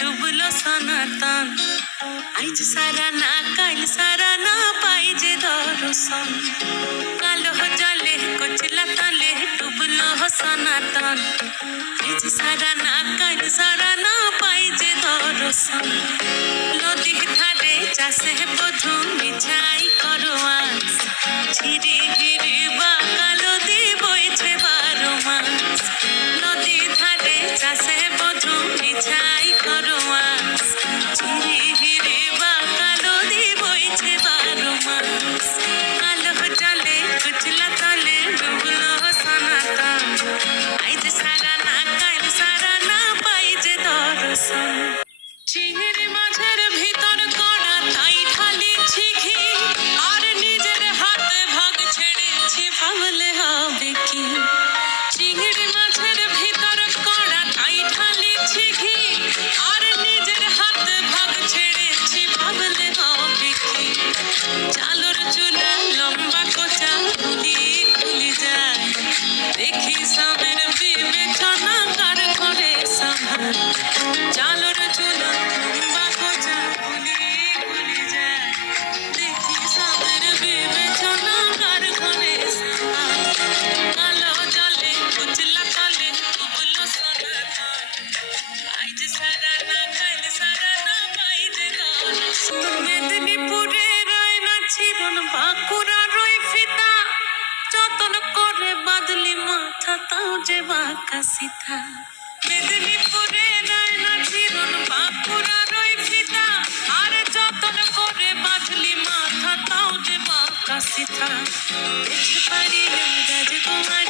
ডুবলো সনাতন আইজ সারা না কাল সারা না পাই যে দর্শন কালো জলে কুচলা তলে ডুবলো সনাতন আইজ সারা না কাল সারা না পাই যে দর্শন নদী ধারে চাষে বধু মিছাই করো আস ঝিরি হিরি বা কালো দি বইছে 12 মাস নদী ধারে চাষে বধু মিছাই করো আস ঝিরি হিরি বা কালো দি বইছে 12 মাস কালো জলে কুচলা তলে ডুবলো সনাতন আইজ সারা না কাল সারা না পাই যে দর্শন চিংড়ি মাছের ভিতর কড়া তাই ঢালিছি ঘি আর নিজের হাতে ভাগ ছেড়েছি ভাবলে হবে কি চিংড়ি মাছের ভিতর কড়া তাই ঢালিছি ঘি আর নিজের হাতে ভাগ ছেড়েছি ভাবলে হবে কি চালুর চুলা লম্বা কোচা খুলি খুলি যায় দেখি সামের বিবেচনা কার করে সামাল চালুর চুলা লম্বা কোচা খুলি খুলি যায় দেখি সামের বিবেচনা কার করে সামাল কালো জলে কুচলা তলে ডুবলো সনাতন আইজ সারা না কাল সারা না পাই যে দর্শন মেদিনীপুরে রয় না জীবন বাঁকুড়া রয় ফিতা যতন করে বাদলি মাথা তাও যে বাঁকা সিথা মেদিনীপুরে রয় না জীবন বাঁকুড়া রয় ফিতা আর যতন করে বাদলি মাথা তাও যে বাঁকা সিথা দেখতে পারি রাজকুমার